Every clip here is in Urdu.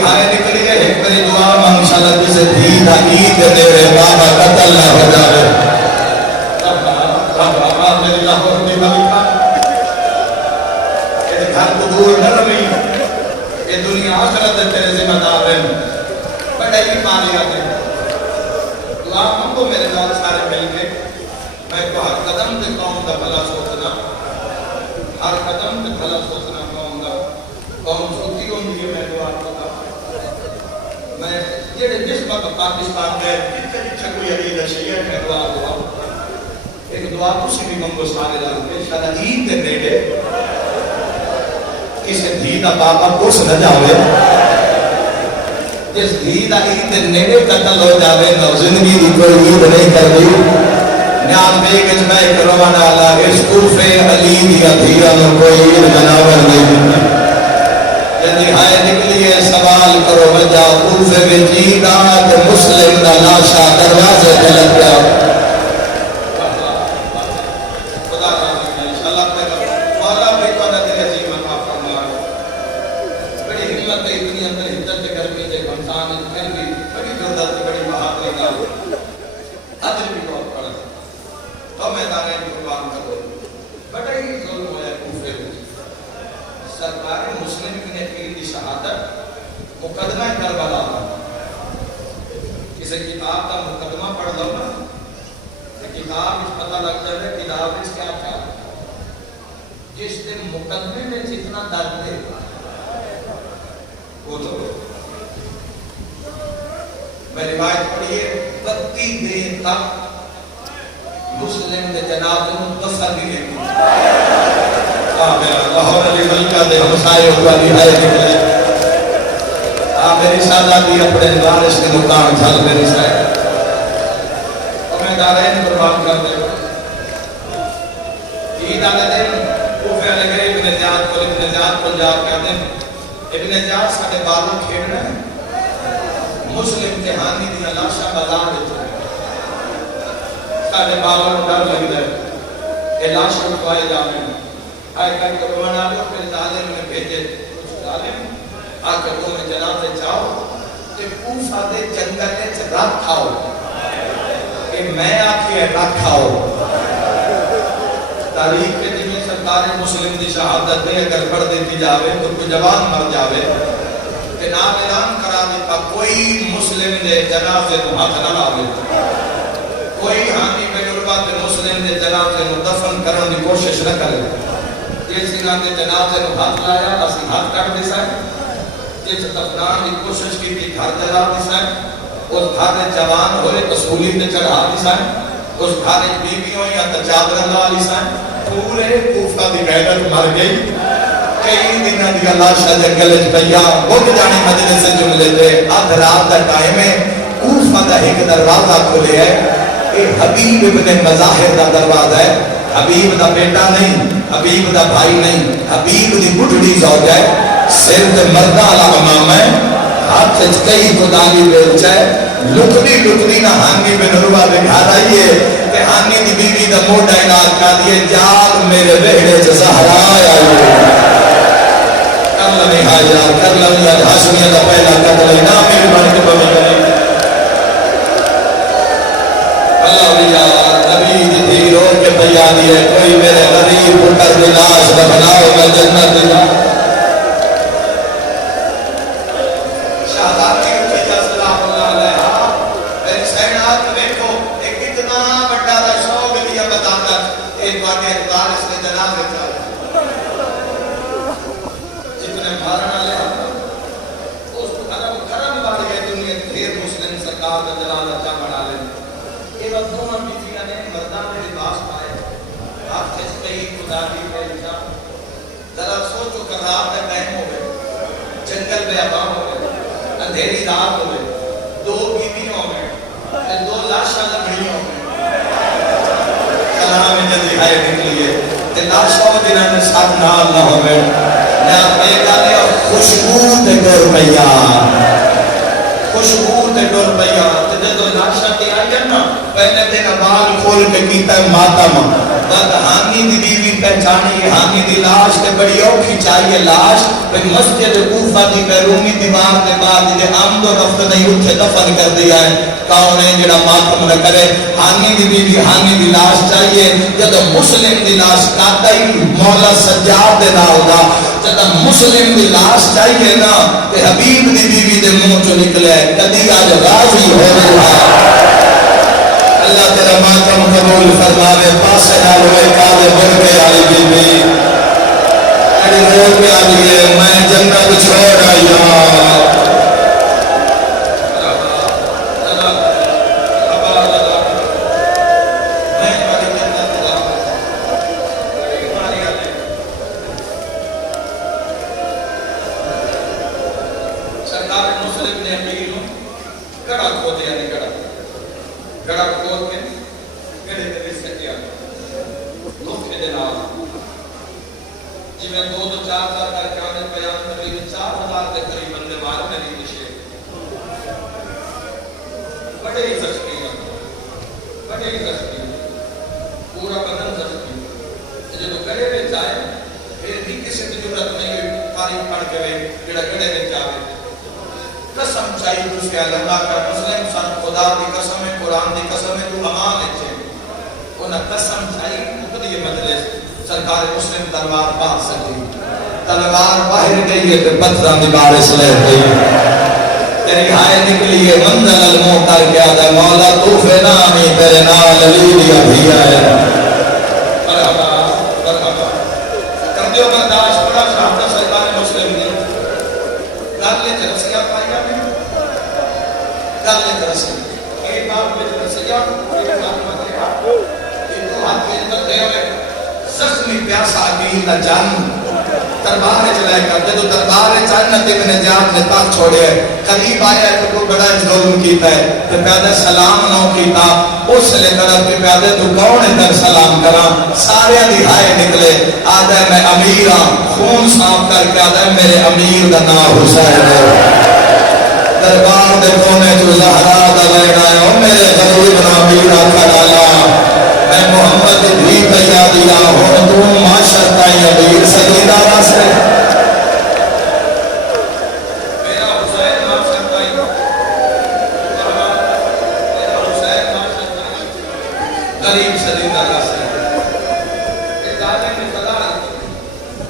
ہائے نکلی ہے ایک میری دعا مانشاءاللہ جسے دھی دا عید دے رہے بابا قتل نہ ہو جائے رب میری لاہور دی ملکہ یہ گھر کو دور نہ رمی یہ دنیا آخرت تیرے ذمہ دار ہیں بڑا ہی مالی آتے ہیں دعا ہم کو میرے نال سارے مل کے میں کو ہر قدم پہ قوم کا بھلا سوچنا ہر قدم پہ بھلا سوچنا قوم کا قوم سوچی ہوندی ہے میں دعا کرتا میں یہ جس وقت پاکستان میں اتنی کوئی علی نشیت ہے دعا دعا ایک دعا کسی بھی ہم کو سارے لگتے ہیں شاید عید دے دے گے کسی دھی دا بابا کس نہ جاوے جس دھی دا عید دے نیڑے قتل ہو جاوے نو زندگی دی کوئی عید نہیں کر دی نیاز بے کہ میں ایک روانہ آلہ اس کوفے علی دیا دھیا میں کوئی عید مناور نہیں یعنی ہائے نکلیے سوال کرو بجا کوفے میں جیدہ کہ مسلم دا لاشا دروازے دلت گیا مقدمہ کربلا کسی کتاب کا مقدمہ پڑھ لو نا کتاب اس پتہ لگ جائے کتاب اس کیا کیا جس دن مقدمے میں جتنا درد ہے وہ تو میں روایت پڑھیے 32 دن تک مسلم دے جنازے کو تسلی نہیں کی لاہور علی ملکہ دے ہمسائے ہوا بھی ہے نکلے میری ساداتی اپنے وارث کے مقام جھل میری سائے اور میں دارین قربان کر دے عید آنے دن کوفے والے گئے ابن زیاد کو جا کہتے ہیں ابن زیاد ساڑھے بالوں کھیڑ رہے ہیں مسلم جہانی دی لاشا بازار دیتے ہیں ساڑھے بالوں ڈر لگ رہے کہ لاش اٹھوائے جانے ہیں آئے کہیں کہ روانہ لو پھر ظالم میں بھیجے کچھ ظالم آکے وہ میں جنازے جاؤ کہ کوفہ دے جنگلے سے رات کھاؤ کہ میں آکھی ہے رات کھاؤ تاریخ کے دنیا سرکار مسلم دی شہادت دے اگر پڑھ دیتی جاوے تو کوئی جوان مر جاوے کہ نام اعلان کرا دیتا کوئی مسلم دے جنازے کو ہاتھ نہ لاوے کوئی حامی بنربا کے مسلم دے جنازے کو دفن کرنے کی کوشش نہ کرے یہ سنہ دے جنازے کو ہاتھ لایا اسی ہاتھ کٹ دیسا ہے جس دفنان کی کوشش کی تھی گھر جلا دیسا ہے اس گھر جوان ہوئے تو سولی تے چڑھا دیسا ہے اس گھر بیویوں یا تجادر لا دیسا ہے پورے کوفہ دی غیرت مر گئی کئی دنہ دی اللہ شاہ جنگل پیا بھگ جانے مدینہ سے جملے تھے آدھ رات دا ٹائم ہے کوفہ دا ایک دروازہ کھولے ہے ایک حبیب ابن مظاہر دا دروازہ ہے حبیب دا بیٹا نہیں حبیب دا بھائی نہیں حبیب دی بڑھڑی زوج ہے سر تے مردہ علا امام ہے ہاتھ سے کئی کدالی بیلچ ہے لکڑی نہ ہانی بن عروہ بے گھر آئیے کہ ہانی دی بیوی دا موٹا اناد کا دیئے جال میرے بہڑے سے سہرا آئیے کر لنی حاجرہ کر لنی حاشمیہ دا پہلا قتل نا میرے بڑھ کے بڑھ گئی اللہ بیا نبی دی تھی رو کے پیا دیئے کوئی میرے غریب اٹھر دلاش بناؤ میں جنت دیا جنگل میں عوام ہو گئے اندھیری رات ہو گئے دو بیویوں میں دو لاشاں لکڑیوں میں کلام جلدی آئے نکلیے کہ لاشوں دنوں میں ساتھ نال نہ ہو گئے نہ پیدا لے خوشبو تے ڈور پیا خوشبو تے ڈور پیا تے جو لاشاں تے آئی نا پہلے دن بال کھول کے کیتا ہے ماتم بد ہانی دی بیوی پہچانی ہانی دی لاش تے بڑی اوکھی چاہیے لاش پھر مسجد کوفہ دی بیرونی دیوار کے بعد جے آمد و رفت نہیں اتھے دفن کر دیا ہے کون ہے جڑا ماتم نہ کرے ہانی دی بیوی ہانی دی لاش چاہیے جب مسلم دی لاش کاتا ہی مولا سجاد دے نال دا جب مسلم دی لاش چاہیے نا تے حبیب دی بیوی دے منہ چوں نکلے کدی آج راضی ہو رہا اللہ تیرا ماتم قبول فرماوے پاسے نال ہوئے کالے برکے آئی بی بی اڑی روز میں آئی ہے میں جنت چھوڑ آیا پتھران دی بارش لے گئی تیری ہائے نکلی ہے منزل الموت کر کے آدھا مولا تو فنامی تیرے نال علی دیا بھی آئے مرحبا مرحبا کر دیو برداشت بڑا شاہدہ سرکار مسلم نے گل لے جرسیہ پائیا میں گل لے جرسیہ ایک بات میں جرسیہ ایک بات میں دیا ایک تو ہاتھ کے اندر دے ہوئے زخمی پیاسا عقیل نہ جان دربار چلائے کرتے تو دربار چاہنا تے میں نجات نے تاک چھوڑے قریب آیا ہے تو بڑا ظلم کیتا ہے تو پیادہ سلام نو کیتا اس لے طرف کے پیادہ تو کون ادھر سلام کرا سارے دہائے نکلے آدھے میں امیر ہاں خون صاف کر کے آدھے میرے امیر دا نام حسین ہے دربار دے کونے جو زہرا دا لینا ہے میرے غریب نامیرہ کرالا میں محمد بھی تیار دیا ہوں تو معاشر کا یدیر سجیدہ راسے میرا حسین معاشر کا میرا حسین معاشر کا غریب سجیدہ راسے ادارے میں خدا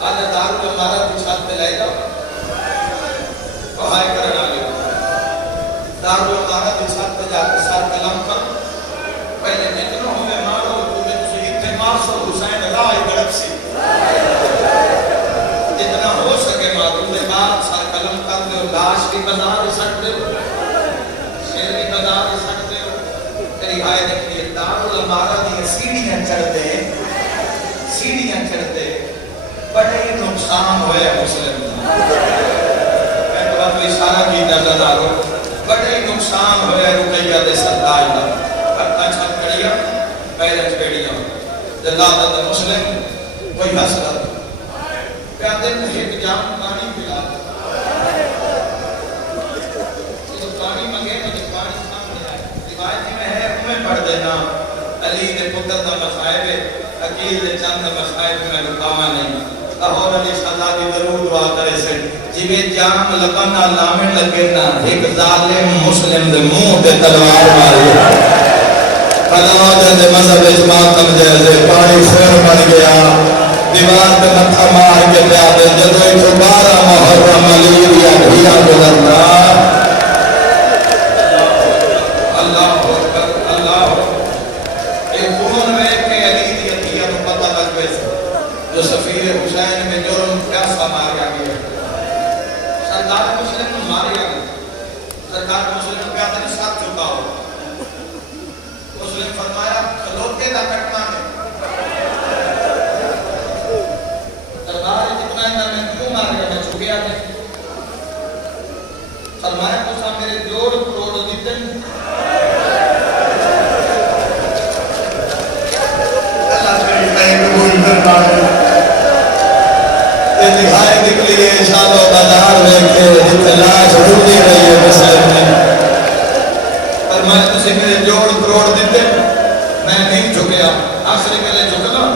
آدھے دارو ہمارا پچھات پہ لائے گا بہائی کرنا لیا دارو ہمارا پچھات پہ جا کے سار کلام کا پہلے جتنوں ہمیں مارو تمہیں تجھے اتماس اور حسین راہ گڑک سی جتنا ہو سکے مارو دے بعد سار کلم کر دے لاش کی بزار سکتے ہو شیر کی بزار سکتے ہو تیری آئے دیکھئے دارو ہمارا دی سیڑھیاں چڑھتے بڑے نقصان ہوئے مسلم میں تو آپ اشارہ کی نظر آ رہا بڑے نقصان ہوئے رقیہ دے سردائی دا چھت کڑیا پہلے چپیڑیا جلالہ دا مسلم کوئی حسرت پیادے ایک جام پانی پلا تو پانی مگے مجھے پانی سامنے آئے روایتی میں ہے ہمیں پڑھ دینا علی نے پتر دا مسائب عقیل نے چند مسائب میں رکاوا نہیں لاہور علی صلاح کی ضرور دعا کرے سے جوے جام لگنا لامن لگنا ایک ظالم مسلم دے منہ تے تلوار ماری قدمات دے مذہب اجماعتم جیسے پانی خور بن گیا دیوار پہ متھا مار کے پیادے جدوئی تو 12 محرم علی دیا بھیا گزرنا اللہ اکبر اللہ ایک خون میں کہ علی دیا بھیا تو پتہ لگ گئے جو سفیر حسین میں جرم پیاسا ماریا گیا سرکار مسلم ماریا گیا سرکار مسلم پیادہ نے ساتھ چکا ہو مسلم فرمایا کھلوتے دا کٹنا ہے دربار جتنا ہے میں کیوں مار گیا میں چھوڑیا نہیں فرمایا تو سا میرے جوڑ کروڑ دیتے اللہ سے میں قبول کرتا ہوں یہ دکھائے نکلی ہے شاد و بازار میں کہ اتلاش ہوتی رہی ہے مسلم نے فرمایا تسی میرے جوڑ کروڑ دیتے میں نہیں جھکیا آخری میں جھکنا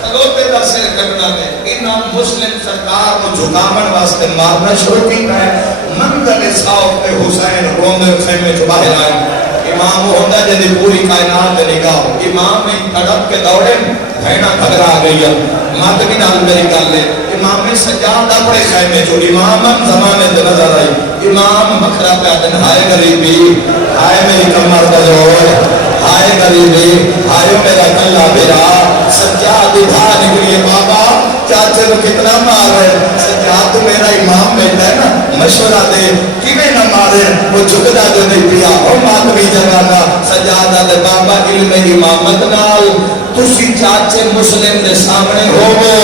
کھلوتے دا سر کٹنا دے انہاں مسلم سرکار کو جھکامن واسطے مارنا شروع کی ہے منزل صاحب تے حسین روندے خیمے چ باہر آئے امام وہ ہوتا جدی پوری کائنات نگاہ امام میں تڑپ کے دوڑے بھینا گھبرا گئی مات بھی نال میری گل ہے امام سجاد اپنے خیمے جو امام زمانے دے نظر آئی امام مکھرا پہ دن ہائے غریبی ہائے میری کمر دلوڑ ہائے غریبی ہائے میرا کلا بیرا سجاد اٹھا نکلیے بابا چاچے کو کتنا مار ہے سجاد تو میرا امام بیٹا ہے نا مشورہ دے کیویں نہ مارے وہ جھکدا جو نہیں پیا او ماتمی جگانا سجادہ دے بابا علم امامت نال تسی چاچے مسلم دے سامنے ہوو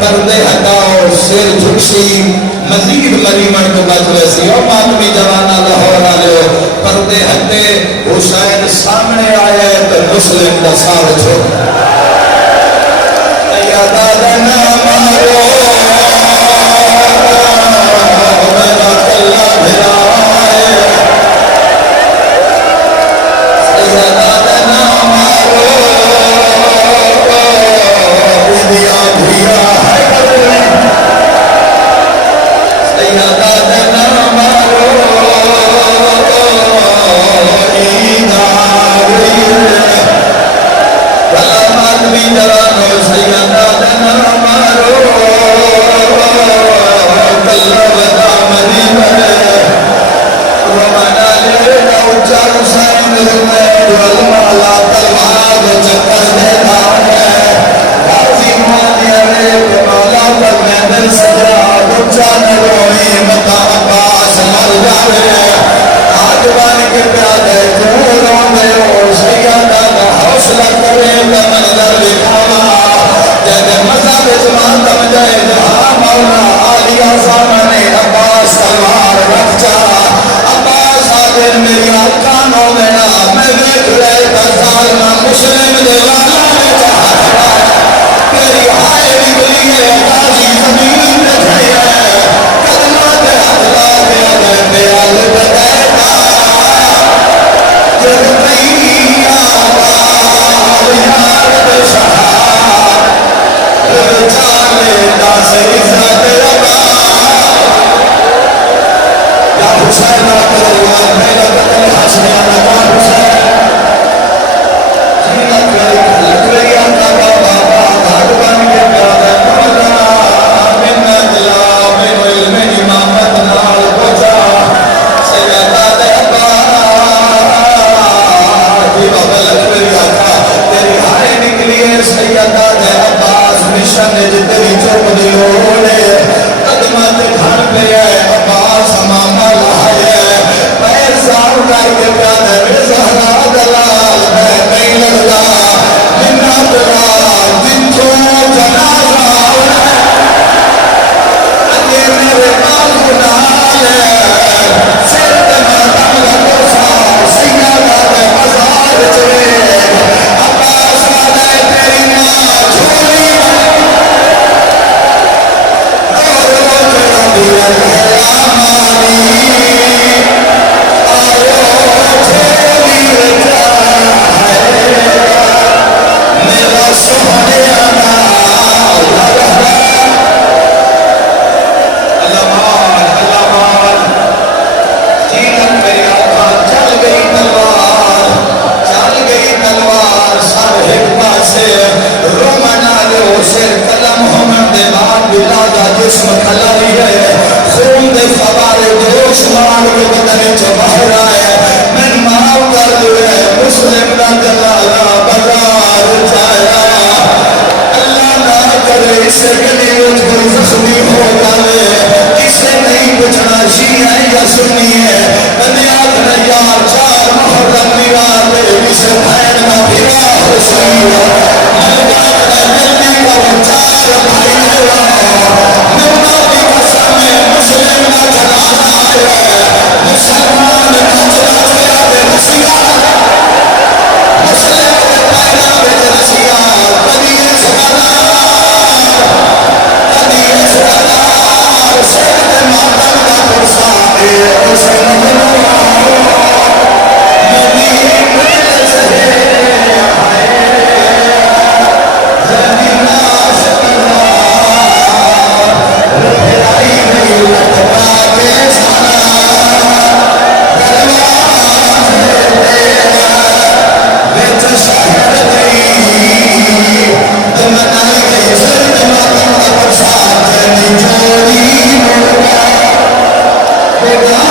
پردے ہٹاؤ سر جھکسی مزید مریمن کو بچ ویسی او ماتمی جوانا لاہور آلے ہو پردے ہٹے حسین سامنے آئے تو مسلم دا سار چھوڑ ایادہ دنا مارو میرا کلا بھرا ایادہ دنا مارو دیا بھیا ہے ایادہ دنا مارو ایدہ بھلا ماتمی جوانو سیادہ دنا مارو کلا بدا مدینہ رومانا لینا اچھا حسین رمید والمالا تلوار چکر دینا ہے غازی مانیا ریک مولا پر میدن سجاد اچھا نروئی متا عباس مر جاوے آجوان کے پیادے دور ہوندے ہو سیادہ دا حوصلہ کرے دا منظر لکھاوا جیدے مزہ بزمان دم جائے جہاں مولا آلیا سامنے عباس تلوار رکھ جا عباس آدھر میری آکانوں میں میں بیٹھ رہے تا ظالمہ مسلم دیوانا میں چاہتا تیری ہائے نکلی ہے غازی زمین میں کھڑی ہے قدمات حضرہ دیا گئے پیال بدیتا جب نہیں آباد یار بشہار رجالے داسے عزت ربا یا حسین رب اللہ میرا قتل حسنیانا کا حسین جنت لگ رہی آتا بابا بھاگوان کے پیادے مولا من دلا من علم امامت نال بچا سیدہ دے بابا لگ رہی آتا تیری ہائے نکلی ہے سیدہ دے عباس مشن جتری چوک دیوڑے قدمت گھر پہ ہے عباس امامہ لائے پیر سار کر کے پیادے میں زہرہ دلال ہے نہیں لگتا منہ دلال دن کو جنازہ اجھے میرے مال گناہ ہے سر دماتم لگو سار سیادہ دے مزار چلے عباس آدھے تیری ماں جھولی جسم کھلائی ہے خون دے فوارے جوش مار کے بدن چ باہر آئے میں معاف کر دے مسلم دا جلالا بازار جایا اللہ نہ کرے اسے گلی وچ کوئی زخمی ہو جاوے اسے نہیں پوچھنا شیعہ یا سنی ہے بندے آخر یار چار محرم نگاہ دے اسے بھین نہ بھرا حسین میں جانا جلدی کرو چار بھائی مسلم کا جنازہ ہے مسلمان کا جنازہ ہے رسیہ مسلم کے پیدا میں رسیہ قدیس قدار سید ماتم کا پرسا ہے حسین ہوگا